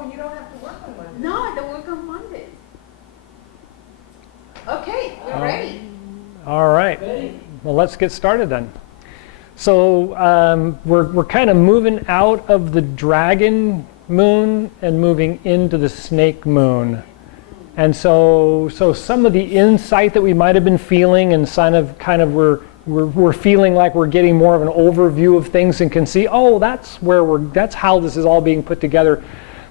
Oh, you don't have to work on Monday. No, I don't work on Mondays. Okay, you're ready. All right. Well, let's get started then. So we're kind of moving out of the dragon moon and moving into the snake moon. And so some of the insight that we might have been feeling and kind of we're feeling like we're getting more of an overview of things and can see, oh, that's how this is all being put together.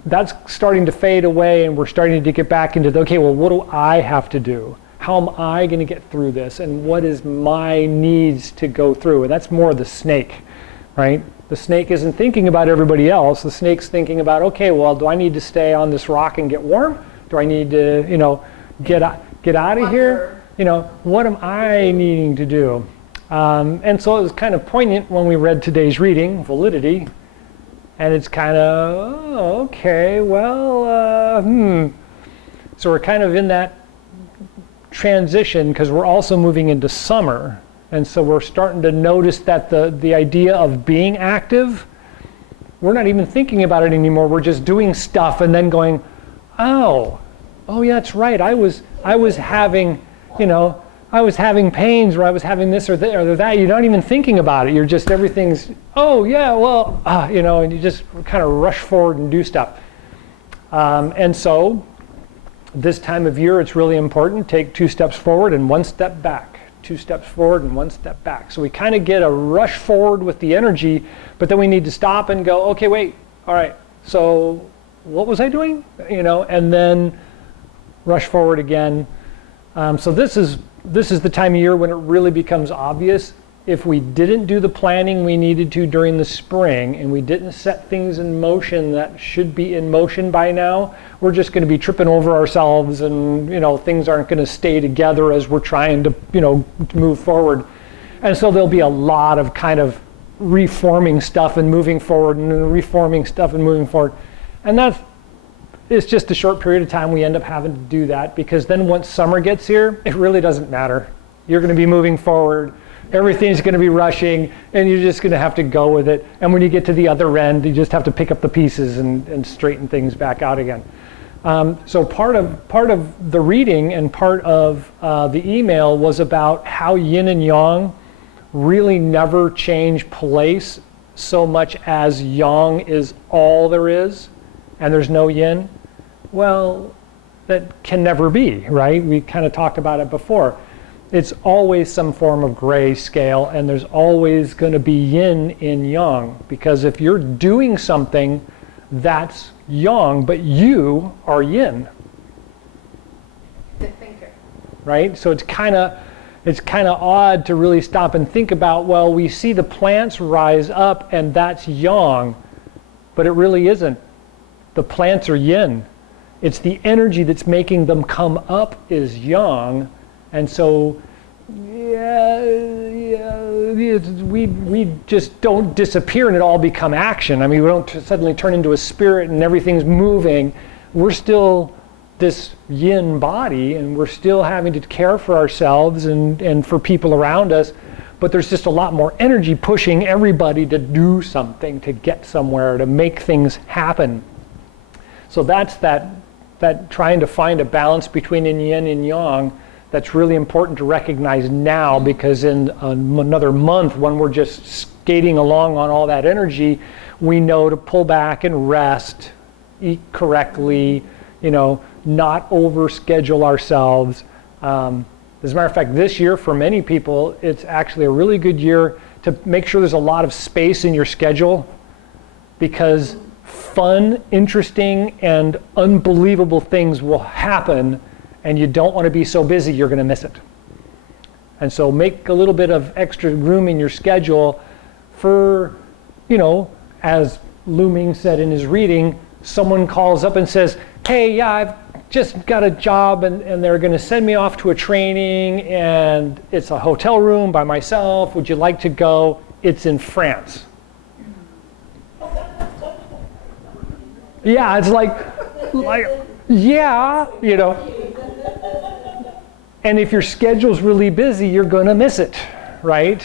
That's starting to fade away, and we're starting to get back into okay, well, what do I have to do? How am I going to get through this? And what is my needs to go through? And that's more the snake, right? The snake isn't thinking about everybody else. The snake's thinking about, okay, well, do I need to stay on this rock and get warm? Do I need to, get out of here? What am I needing to do? And so it was kind of poignant when we read today's reading, Validity. And it's kind of, oh, okay, well, So we're kind of in that transition because we're also moving into summer. And so we're starting to notice that the idea of being active, we're not even thinking about it anymore. We're just doing stuff and then going, oh yeah, that's right. I was having, I was having pains, or I was having this or that. You're not even thinking about it. You're just, everything's, oh yeah, well, and you just kind of rush forward and do stuff. And so this time of year, it's really important. Take 2 steps forward and 1 step back. 2 steps forward and 1 step back. So we kind of get a rush forward with the energy, but then we need to stop and go, okay, wait, all right, so what was I doing? And then rush forward again. So this is the time of year when it really becomes obvious. If we didn't do the planning we needed to during the spring, and we didn't set things in motion that should be in motion by now, we're just going to be tripping over ourselves, and things aren't going to stay together as we're trying to to move forward. And so there'll be a lot of kind of reforming stuff and moving forward, and reforming stuff and moving forward. And it's just a short period of time we end up having to do that, because then once summer gets here, it really doesn't matter. You're going to be moving forward. Everything's going to be rushing, and you're just going to have to go with it. And when you get to the other end, you just have to pick up the pieces and straighten things back out again. So part of the reading and part of the email was about how yin and yang really never change place so much as yang is all there is, and there's no yin. Well, that can never be, right? We kind of talked about it before. It's always some form of gray scale, and there's always going to be yin in yang, because if you're doing something, that's yang, but you are yin. The thinker. Right? So it's kind of odd to really stop and think about, well, we see the plants rise up and that's yang, but it really isn't. The plants are yin. It's the energy that's making them come up is yang. And so, we just don't disappear and it all become action. I mean, we don't suddenly turn into a spirit and everything's moving. We're still this yin body, and we're still having to care for ourselves and for people around us. But there's just a lot more energy pushing everybody to do something, to get somewhere, to make things happen. So that's that trying to find a balance between yin and yang. That's really important to recognize now, because in another month, when we're just skating along on all that energy, we know to pull back and rest, eat correctly, not overschedule ourselves. As a matter of fact, this year for many people, it's actually a really good year to make sure there's a lot of space in your schedule, because fun, interesting, and unbelievable things will happen, and you don't want to be so busy you're going to miss it. And so make a little bit of extra room in your schedule for, as Lu Ming said in his reading, someone calls up and says, hey, yeah, I've just got a job and they're going to send me off to a training, and it's a hotel room by myself. Would you like to go? It's in France. Yeah, it's like, yeah, And if your schedule's really busy, you're going to miss it, right?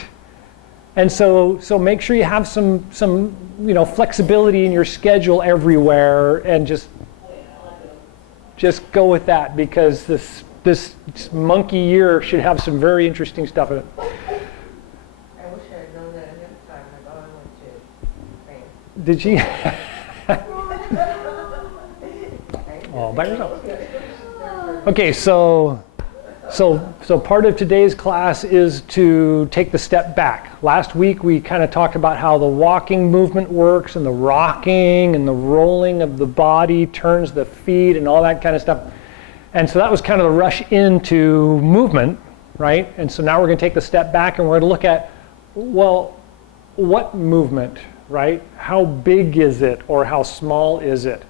And so make sure you have some flexibility in your schedule everywhere, and just Just go with that, because this monkey year should have some very interesting stuff in it. I wish I had known that ahead of time. I thought I went to Did you? Spain. All by yourself. Okay, so part of today's class is to take the step back. Last week we kind of talked about how the walking movement works, and the rocking and the rolling of the body turns the feet and all that kind of stuff. And so that was kind of the rush into movement, right? And so now we're going to take the step back and we're going to look at, well, what movement, right? How big is it, or how small is it?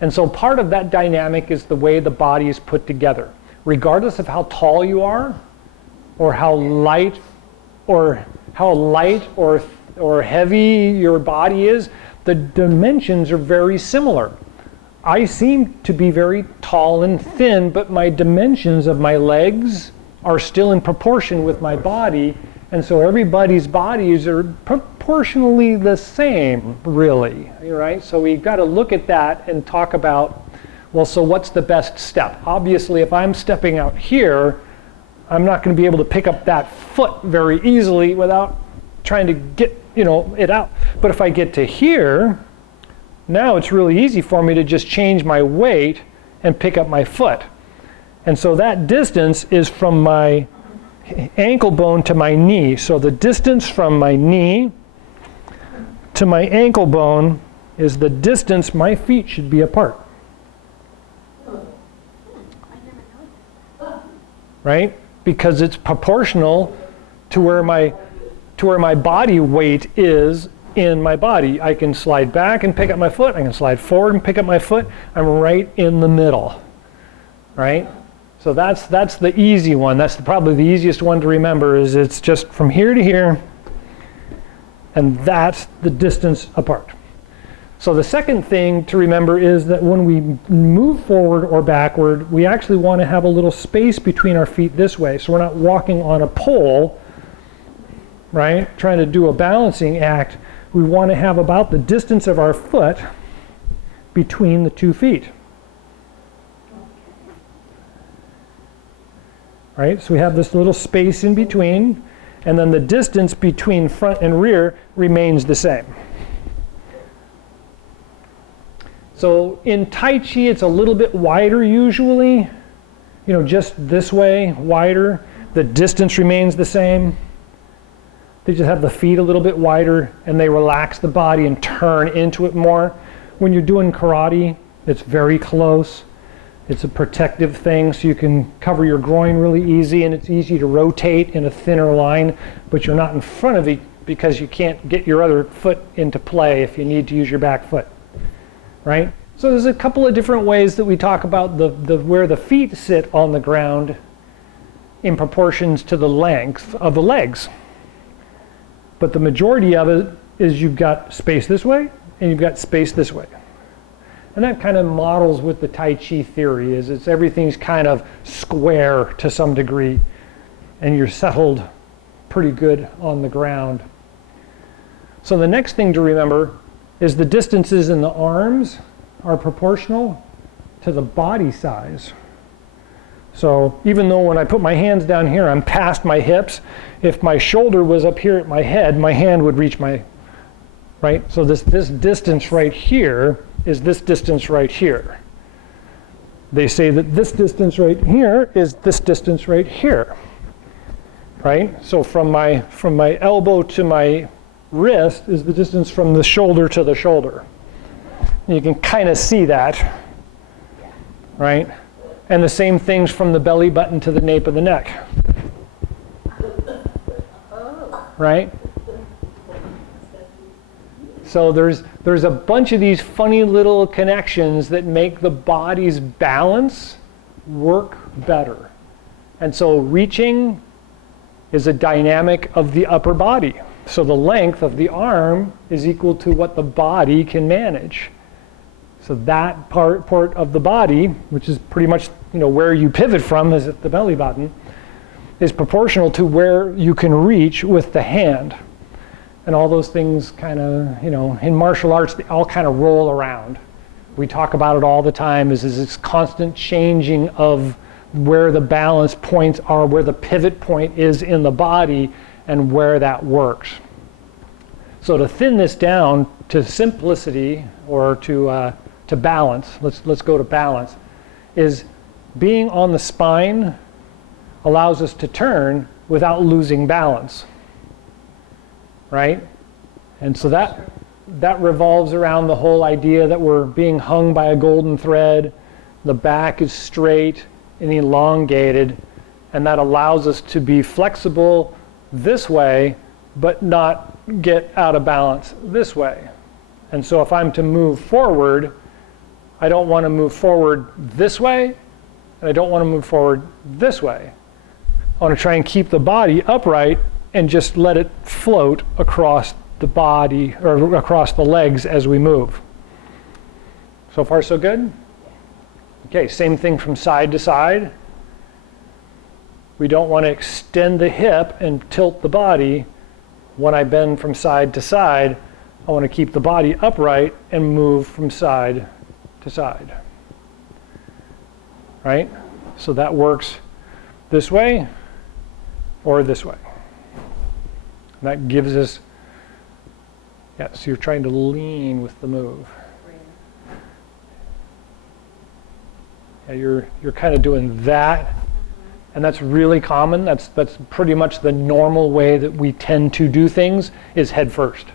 And so part of that dynamic is the way the body is put together. Regardless of how tall you are, or how light or heavy your body is, the dimensions are very similar. I seem to be very tall and thin, but my dimensions of my legs are still in proportion with my body, and so everybody's bodies are proportionally the same, really, right? So we've got to look at that and talk about, well, so what's the best step? Obviously, if I'm stepping out here, I'm not going to be able to pick up that foot very easily without trying to get, it out. But if I get to here, now it's really easy for me to just change my weight and pick up my foot. And so that distance is from my ankle bone to my knee. So the distance from my knee to my ankle bone is the distance my feet should be apart. Right? Because it's proportional to where my body weight is in my body. I can slide back and pick up my foot. I can slide forward and pick up my foot. I'm right in the middle. Right? So that's the easy one. That's probably the easiest one to remember, is it's just from here to here, and that's the distance apart. So the second thing to remember is that when we move forward or backward, we actually want to have a little space between our feet this way. So we're not walking on a pole, right? Trying to do a balancing act. We want to have about the distance of our foot between the 2 feet. Right? So we have this little space in between, and then the distance between front and rear remains the same. So in Tai Chi, it's a little bit wider usually, just this way, wider. The distance remains the same. They just have the feet a little bit wider, and they relax the body and turn into it more. When you're doing karate, it's very close. It's a protective thing, so you can cover your groin really easy, and it's easy to rotate in a thinner line, but you're not in front of it because you can't get your other foot into play if you need to use your back foot. Right? So there's a couple of different ways that we talk about the where the feet sit on the ground in proportions to the length of the legs. But the majority of it is you've got space this way and you've got space this way. And that kind of models with the Tai Chi theory, is everything's kind of square to some degree, and you're settled pretty good on the ground. So the next thing to remember is the distances in the arms are proportional to the body size. So even though when I put my hands down here, I'm past my hips, if my shoulder was up here at my head, my hand would reach my, right? So this distance right here is this distance right here. They say that this distance right here is this distance right here, right? So from my elbow to my wrist is the distance from the shoulder to the shoulder. You can kind of see that, right? And the same things from the belly button to the nape of the neck, right? So there's a bunch of these funny little connections that make the body's balance work better. And so reaching is a dynamic of the upper body. So the length of the arm is equal to what the body can manage. So that part of the body, which is pretty much where you pivot from, is at the belly button, is proportional to where you can reach with the hand. And all those things kind of, in martial arts, they all kind of roll around, We talk about it all the time, is this constant changing of where the balance points are, where the pivot point is in the body, and where that works. So to thin this down to simplicity, or to balance, let's go to balance, is being on the spine allows us to turn without losing balance, right? And so that revolves around the whole idea that we're being hung by a golden thread, the back is straight and elongated, and that allows us to be flexible this way, but not get out of balance this way. And so if I'm to move forward, I don't want to move forward this way, and I don't want to move forward this way. I want to try and keep the body upright and just let it float across the body, or across the legs as we move. So far, so good? Okay, same thing from side to side. We don't want to extend the hip and tilt the body. When I bend from side to side, I want to keep the body upright and move from side to side. Right? So that works this way or this way. That gives us, yeah, so you're trying to lean with the move. Yeah, you're kind of doing that, and that's really common. That's pretty much the normal way that we tend to do things, is head first.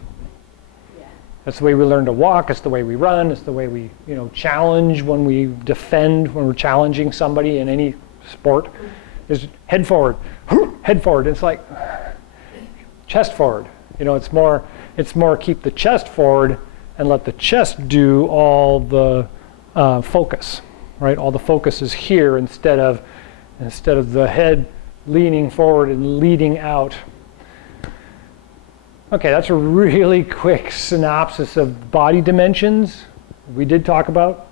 Yeah. That's the way we learn to walk. It's the way we run. It's the way we, challenge when we defend, when we're challenging somebody in any sport, is head forward, head forward. It's like chest forward. It's more keep the chest forward and let the chest do all the focus, right? All the focus is here instead of the head leaning forward and leading out. Okay, that's a really quick synopsis of body dimensions. We did talk about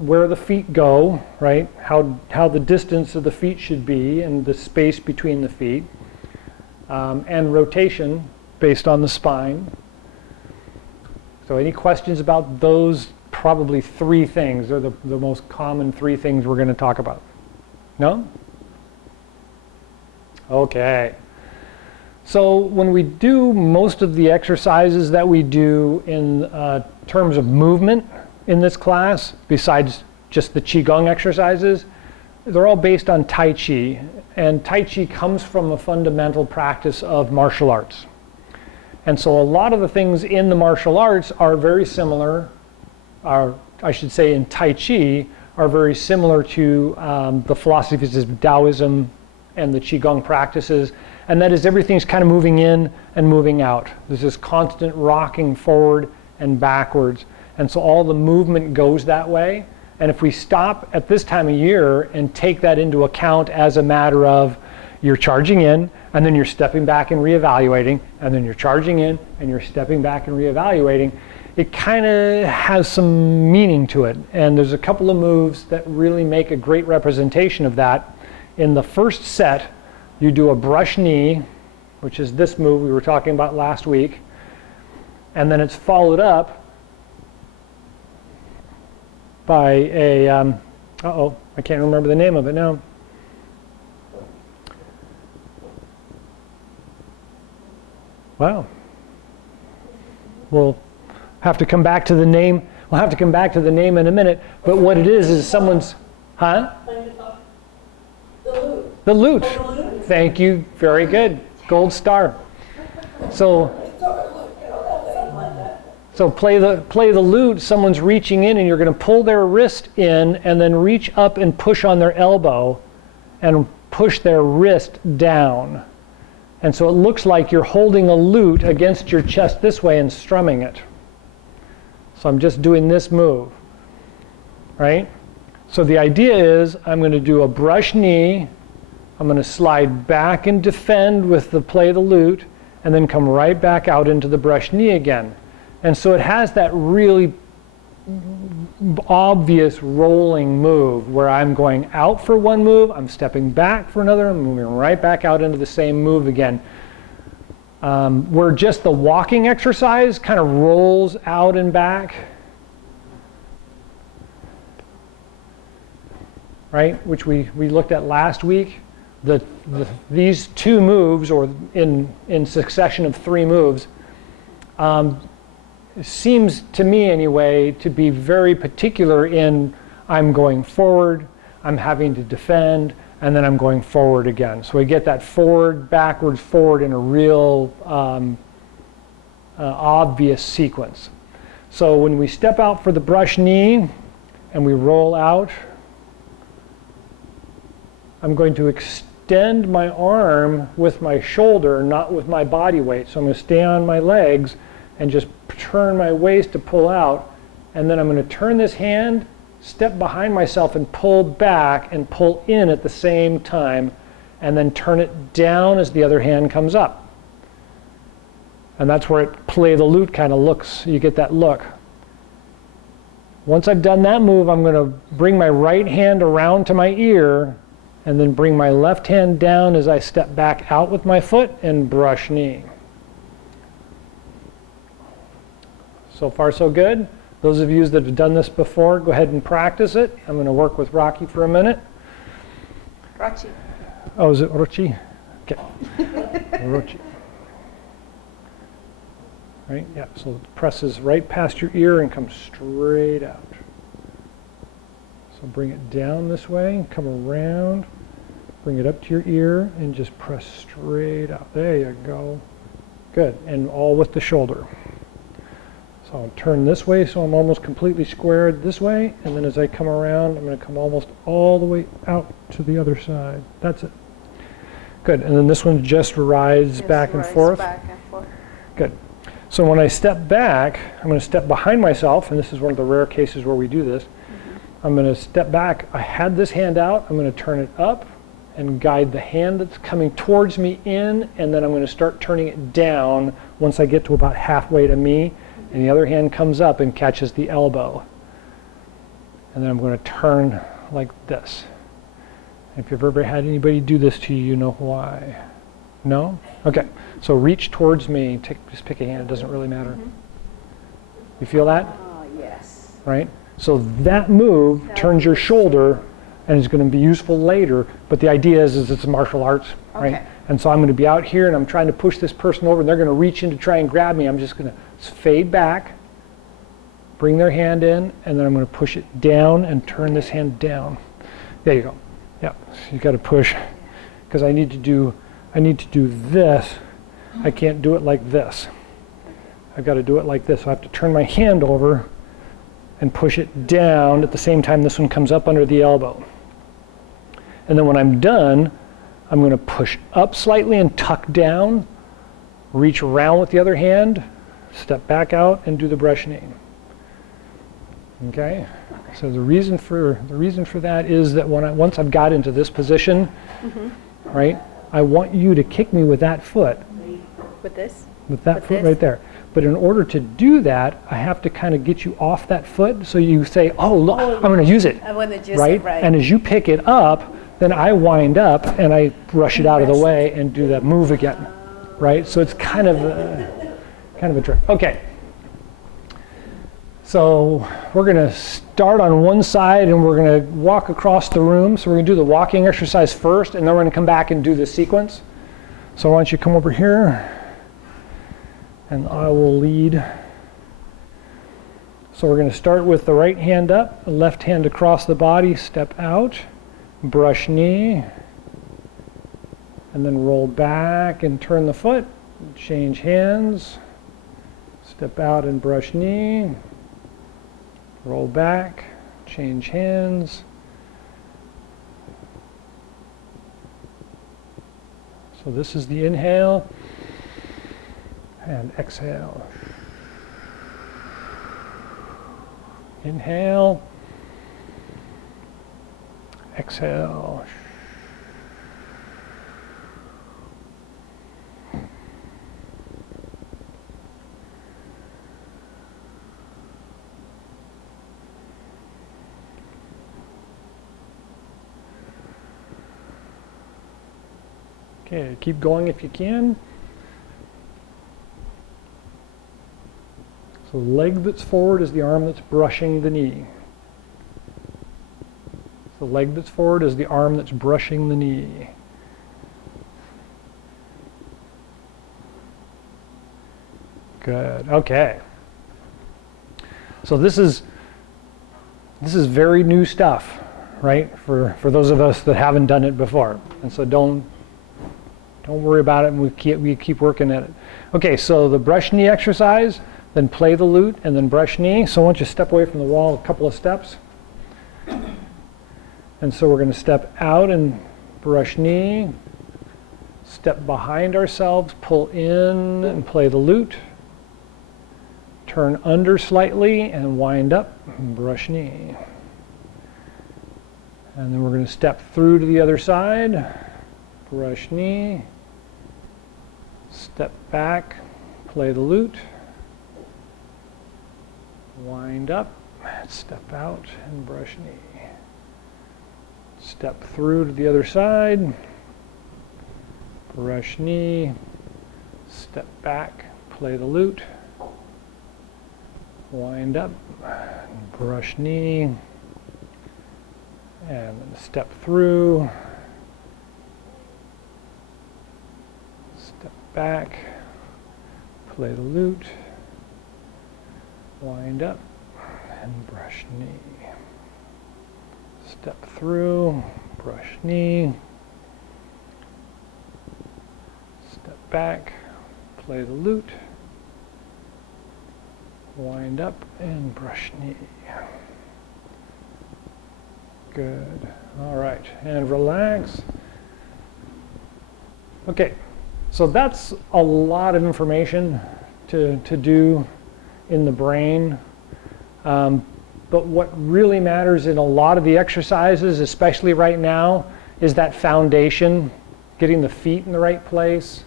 where the feet go, right? How the distance of the feet should be and the space between the feet, and rotation based on the spine. So any questions about those probably three things? They're the most common three things we're going to talk about. No? Okay. So when we do most of the exercises that we do in terms of movement in this class, besides just the Chi Gung exercises, they're all based on Tai Chi. And Tai Chi comes from a fundamental practice of martial arts. And so a lot of the things in the martial arts are very similar, I should say in Tai Chi, are very similar to the philosophies of Taoism and the Chi Gung practices. And that is, everything's kind of moving in and moving out. There's this constant rocking forward and backwards. And so all the movement goes that way. And if we stop at this time of year and take that into account as a matter of you're charging in, and then you're stepping back and reevaluating, and then you're charging in, and you're stepping back and reevaluating, it kind of has some meaning to it. And there's a couple of moves that really make a great representation of that. In the first set, you do a brush knee, which is this move we were talking about last week, and then it's followed up by a, I can't remember the name of it now. Wow. We'll have to come back to the name. We'll have to come back to the name in a minute. But what it is someone's, huh? The lute. Thank you. Very good. Gold star. So play the lute. Someone's reaching in, and you're going to pull their wrist in, and then reach up and push on their elbow, and push their wrist down. And so it looks like you're holding a lute against your chest this way and strumming it. So I'm just doing this move, right? So the idea is I'm going to do a brush knee. I'm going to slide back and defend with the play of the lute, and then come right back out into the brush knee again. And so it has that really obvious rolling move where I'm going out for one move, I'm stepping back for another, I'm moving right back out into the same move again. Where just the walking exercise kind of rolls out and back, right, which we looked at last week, these two moves, or in succession of 3 moves, seems to me anyway to be very particular in I'm going forward, I'm having to defend, and then I'm going forward again. So we get that forward, backwards, forward in a real obvious sequence. So when we step out for the brush knee and we roll out, I'm going to extend my arm with my shoulder, not with my body weight. So I'm going to stay on my legs and just turn my waist to pull out. And then I'm going to turn this hand, step behind myself and pull back and pull in at the same time, and then turn it down as the other hand comes up. And that's where it play the lute kind of looks, you get that look. Once I've done that move, I'm going to bring my right hand around to my ear and then bring my left hand down as I step back out with my foot and brush knee. So far so good. Those of you that have done this before, go ahead and practice it. I'm going to work with Rocky for a minute. Rachi. Oh, is it Rochi? Okay. Rochi. Right? Yeah, so it presses right past your ear and comes straight out. So bring it down this way, come around, bring it up to your ear, and just press straight out. There you go. Good, and all with the shoulder. So I'll turn this way so I'm almost completely squared this way, and then as I come around, I'm going to come almost all the way out to the other side. That's it. Good, and then this one just rides back and forth. Back and forth. Good. So when I step back, I'm going to step behind myself, and this is one of the rare cases where we do this. I'm going to step back. I had this hand out. I'm going to turn it up and guide the hand that's coming towards me in, and then I'm going to start turning it down once I get to about halfway to me, and the other hand comes up and catches the elbow. And then I'm going to turn like this. If you've ever had anybody do this to you, you know why. No? Okay. So reach towards me. Just pick a hand. It doesn't really matter. You feel that? Yes. Right? So that move turns your shoulder and is going to be useful later. But the idea is it's martial arts, right? Okay. And so I'm going to be out here and I'm trying to push this person over and they're going to reach in to try and grab me. I'm just going to fade back, bring their hand in, and then I'm going to push it down and turn this hand down. There you go. Yeah. So you got to push because I need to do this. I can't do it like this. I've got to do it like this. So I have to turn my hand over and push it down at the same time this one comes up under the elbow. And then when I'm done, I'm going to push up slightly and tuck down, reach around with the other hand, step back out, and do the brush knee. Okay? So the reason for that is that once I've got into this position, right, I want you to kick me with that foot. With this? With that foot right there. But in order to do that, I have to kind of get you off that foot so you say, oh, look, I'm going to use it. I want to use Right? it, right. And as you pick it up, then I wind up and I brush it out of the way and do that move again. Right? So it's kind of a trick. Okay. So we're going to start on one side and we're going to walk across the room. So we're going to do the walking exercise first, and then we're going to come back and do the sequence. So why don't you come over here, and I will lead. So we're going to start with the right hand up, the left hand across the body, step out, brush knee, and then roll back and turn the foot, change hands, step out and brush knee, roll back, change hands. So this is the inhale and exhale. Inhale, exhale. Okay, keep going if you can. So the leg that's forward is the arm that's brushing the knee. The leg that's forward is the arm that's brushing the knee. Good. Okay. So this is very new stuff, right? For those of us that haven't done it before. And so don't worry about it, and we keep working at it. Okay, so the brush knee exercise, then play the lute, and then brush knee. So I want you to step away from the wall a couple of steps. And so we're going to step out and brush knee, step behind ourselves, pull in and play the lute, turn under slightly and wind up and brush knee. And then we're going to step through to the other side, brush knee, step back, play the lute, wind up, step out and brush knee. Step through to the other side, brush knee, step back, play the lute, wind up, brush knee, and then step through, step back, play the lute, wind up, and brush knee. Step through, brush knee, step back, play the lute, wind up and brush knee. Good. All right, and relax. Okay, so that's a lot of information to do in the brain. But what really matters in a lot of the exercises, especially right now, is that foundation, getting the feet in the right place,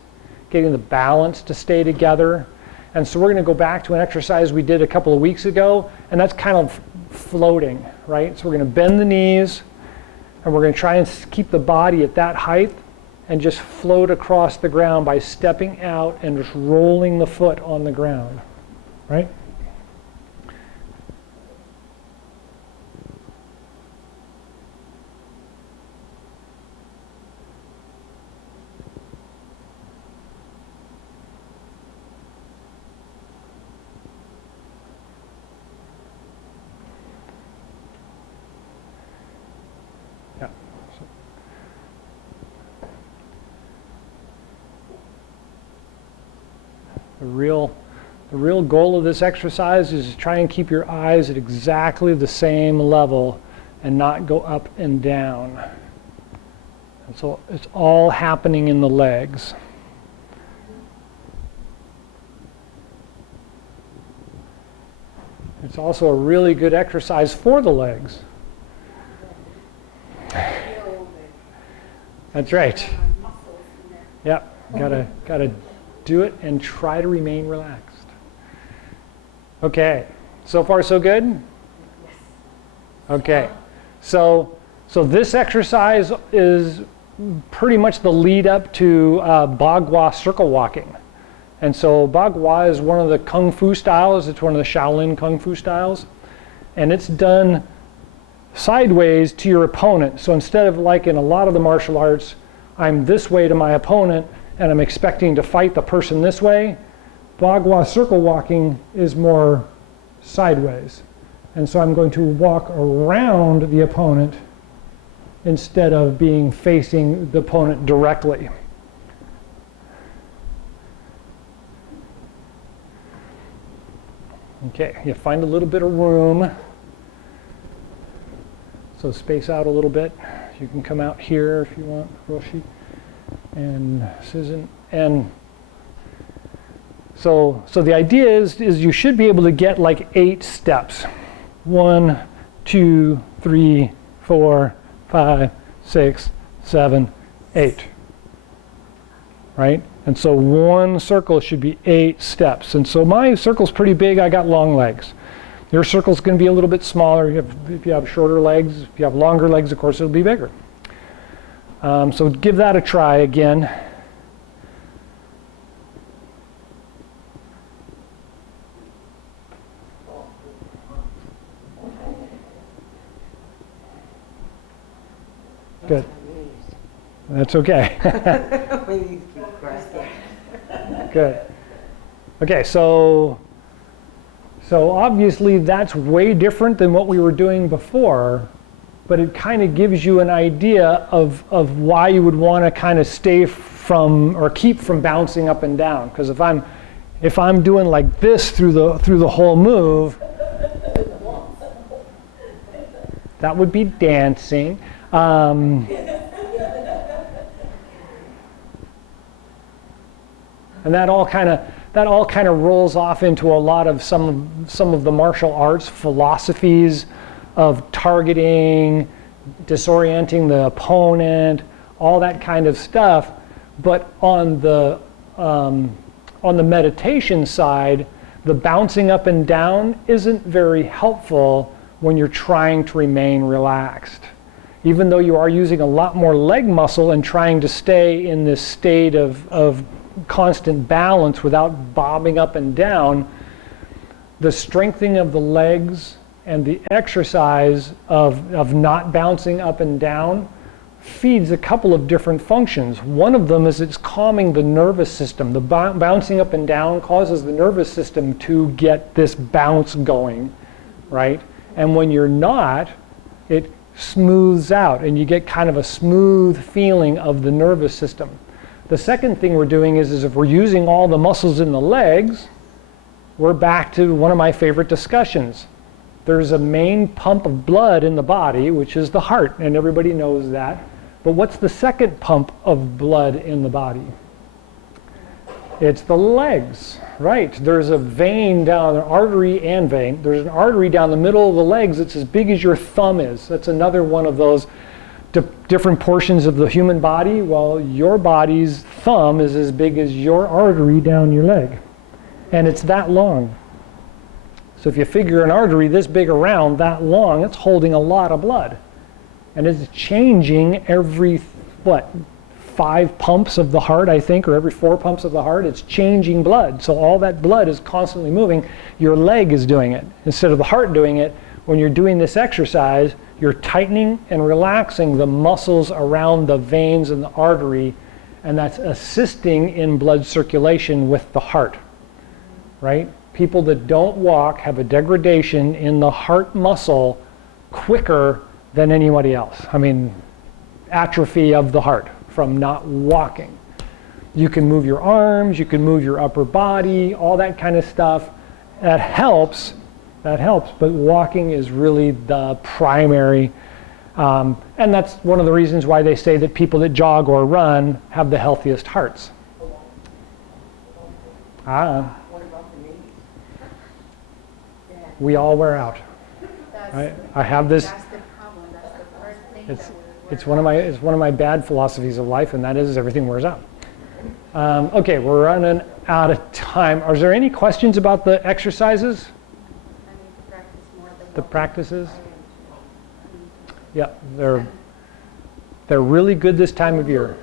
getting the balance to stay together. And so we're going to go back to an exercise we did a couple of weeks ago, and that's kind of floating, right? So we're going to bend the knees, and we're going to try and keep the body at that height and just float across the ground by stepping out and just rolling the foot on the ground, right? The real goal of this exercise is to try and keep your eyes at exactly the same level and not go up and down. And so it's all happening in the legs. It's also a really good exercise for the legs. That's right. Yep, gotta do it and try to remain relaxed. Okay, so far so good? Yes. Okay, so this exercise is pretty much the lead up to Bagua circle walking. And so Bagua is one of the Kung Fu styles. It's one of the Shaolin Kung Fu styles. And it's done sideways to your opponent. So instead of like in a lot of the martial arts, I'm this way to my opponent and I'm expecting to fight the person this way, Bagua circle walking is more sideways. And so I'm going to walk around the opponent instead of being facing the opponent directly. Okay, you find a little bit of room. So space out a little bit. You can come out here if you want, Roshi and Susan. And so the idea is you should be able to get like 8 steps. 1, 2, 3, 4, 5, 6, 7, 8. Right? And so one circle should be 8 steps. And so my circle's pretty big. I got long legs. Your circle's going to be a little bit smaller if you have shorter legs. If you have longer legs, of course, it'll be bigger. So give that a try again. Good. That's okay. My knees keep cracking. Good. Okay, so obviously that's way different than what we were doing before, but it kind of gives you an idea of why you would want to kind of stay from or keep from bouncing up and down. Because if I'm doing like this through the whole move, that would be dancing. And that all kind of rolls off into a lot of some of the martial arts philosophies of targeting, disorienting the opponent, all that kind of stuff. But on the meditation side, the bouncing up and down isn't very helpful when you're trying to remain relaxed. Even though you are using a lot more leg muscle and trying to stay in this state of constant balance without bobbing up and down, the strengthening of the legs and the exercise of not bouncing up and down feeds a couple of different functions. One of them is it's calming the nervous system. The bouncing up and down causes the nervous system to get this bounce going, right? And when you're not, it smooths out and you get kind of a smooth feeling of the nervous system. The second thing we're doing is if we're using all the muscles in the legs, we're back to one of my favorite discussions. There's a main pump of blood in the body, which is the heart, and everybody knows that. But what's the second pump of blood in the body? It's the legs, right? There's a vein down, an artery and vein. There's an artery down the middle of the legs that's as big as your thumb is. That's another one of those different portions of the human body. Well, your body's thumb is as big as your artery down your leg. And it's that long. So if you figure an artery this big around, that long, it's holding a lot of blood. And it's changing every, 5 pumps of the heart, I think, or every 4 pumps of the heart, it's changing blood. So all that blood is constantly moving. Your leg is doing it. Instead of the heart doing it, when you're doing this exercise, you're tightening and relaxing the muscles around the veins and the artery, and that's assisting in blood circulation with the heart, right? People that don't walk have a degradation in the heart muscle quicker than anybody else. I mean, atrophy of the heart from not walking. You can move your arms, you can move your upper body, all that kind of stuff. That helps, but walking is really the primary. And that's one of the reasons why they say that people that jog or run have the healthiest hearts. What about the knees? We all wear out. I have this. That's the problem. That's the first thing. It's one of my bad philosophies of life, and that is everything wears out. Okay, we're running out of time. Are there any questions about the exercises? I need to practice more than The practices? Yeah, they're really good this time of year.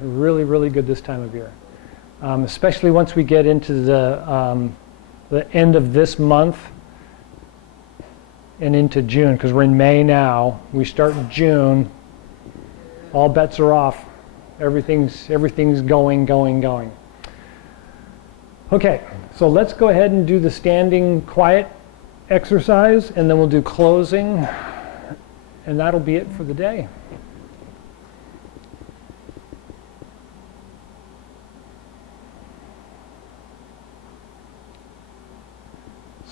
They're really, really good this time of year. Especially once we get into the end of this month and into June, because we're in May now. We start in June. All bets are off. Everything's going. Okay, so let's go ahead and do the standing quiet exercise, and then we'll do closing, and that'll be it for the day.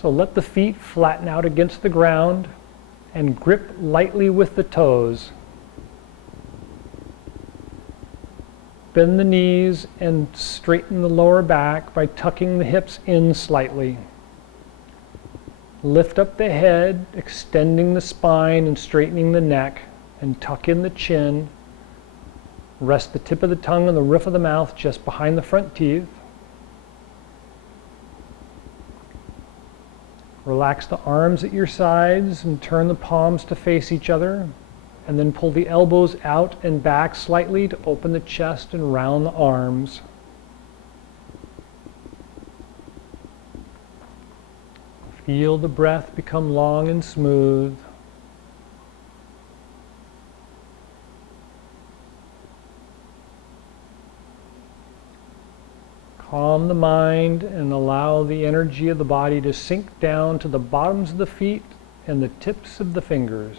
So let the feet flatten out against the ground and grip lightly with the toes. Bend the knees and straighten the lower back by tucking the hips in slightly. Lift up the head, extending the spine and straightening the neck, and tuck in the chin. Rest the tip of the tongue on the roof of the mouth just behind the front teeth. Relax the arms at your sides and turn the palms to face each other, and then pull the elbows out and back slightly to open the chest and round the arms. Feel the breath become long and smooth. the mind and allow the energy of the body to sink down to the bottoms of the feet and the tips of the fingers.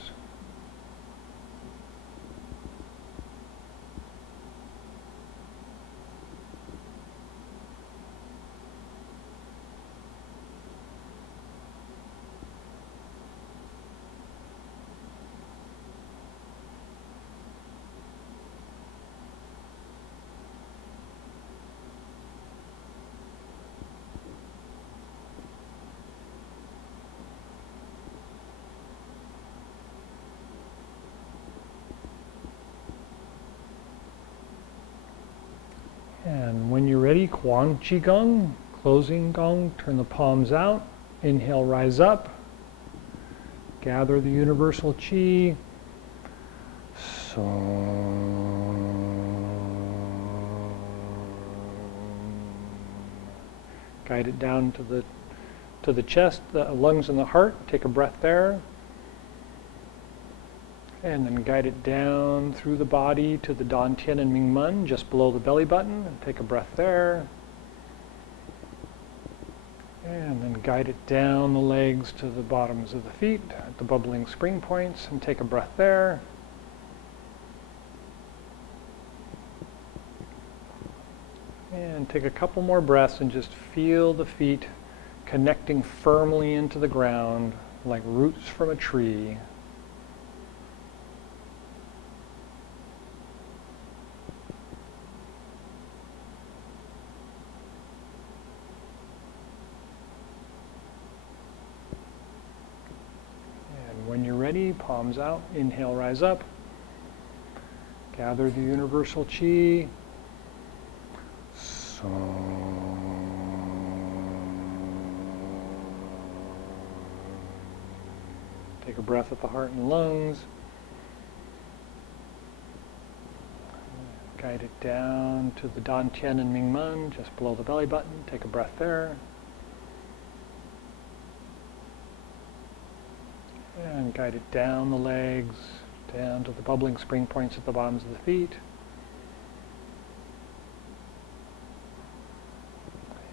And when you're ready, Chi Gung, closing gong, turn the palms out, inhale, rise up, gather the universal chi, guide it down to the chest, the lungs and the heart, take a breath there. And then guide it down through the body to the Dantian and Mingmen, just below the belly button. And take a breath there. And then guide it down the legs to the bottoms of the feet at the bubbling spring points. And take a breath there. And take a couple more breaths and just feel the feet connecting firmly into the ground like roots from a tree. When you're ready, palms out, inhale, rise up. Gather the universal chi. Take a breath at the heart and lungs. Guide it down to the Dantian and Mingmen, just below the belly button. Take a breath there. And guide it down the legs, down to the bubbling spring points at the bottoms of the feet.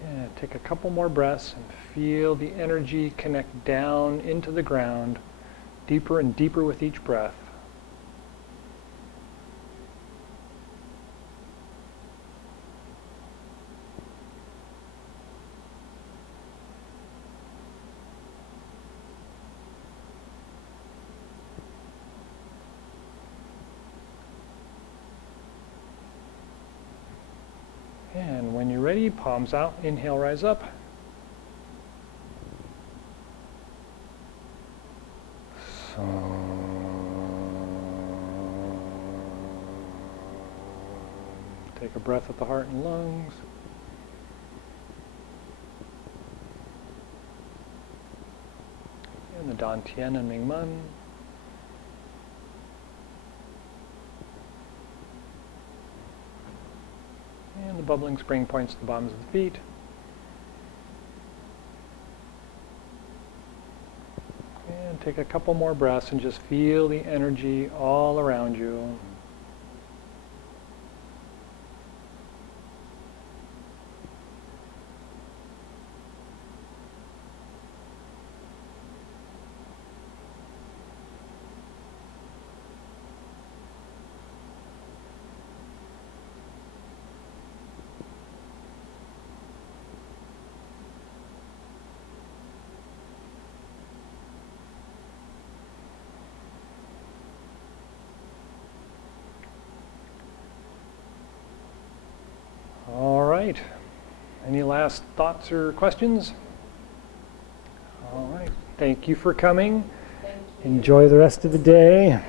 And take a couple more breaths and feel the energy connect down into the ground, deeper and deeper with each breath. And when you're ready, palms out, inhale, rise up. Take a breath at the heart and lungs. And the Dantian and Mingmen. And the bubbling spring points at the bottoms of the feet. And take a couple more breaths and just feel the energy all around you. All right. Any last thoughts or questions? All right. Thank you for coming. Thank you. Enjoy the rest of the day.